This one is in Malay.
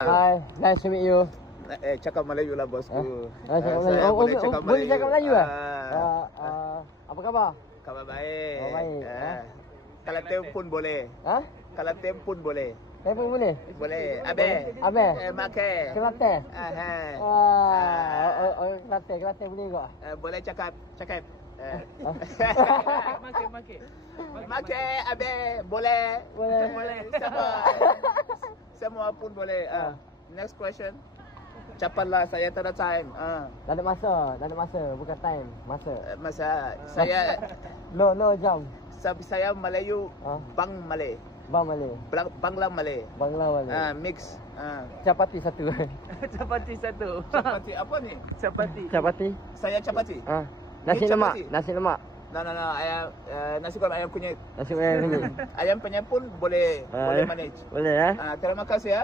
Hi, nice to meet you. Cakap Melayu lah bosku. Cakap Melayu. Saya boleh Oh, cakap boleh Melayu. cakap Melayu lah? Apa khabar? Khabar baik. Oh, baik. Kalatem pun boleh. Ha? Kalatem pun boleh. Telepon boleh? Boleh. Abe. Abe? Make. Kelantan? Kelantan boleh juga? Boleh cakap. Make, abe, boleh. Semua pun boleh. Next question. Cepatlah, saya tak ada time. Tak ada masa, bukan time, masa. Masa saya No jam. saya Melayu, Bang Malay. Bang Malay. Bangla Malay. Bangla Malay. Mix. Capati satu. Capati apa ni? Capati. Saya capati. Nasi Ni lemak, capati. nasi lemak. No, ayam, nasi goreng ayam kunyit. Nasi goreng kunyit. Ayam penyet pun boleh manage. Boleh ya? Terima kasih ya.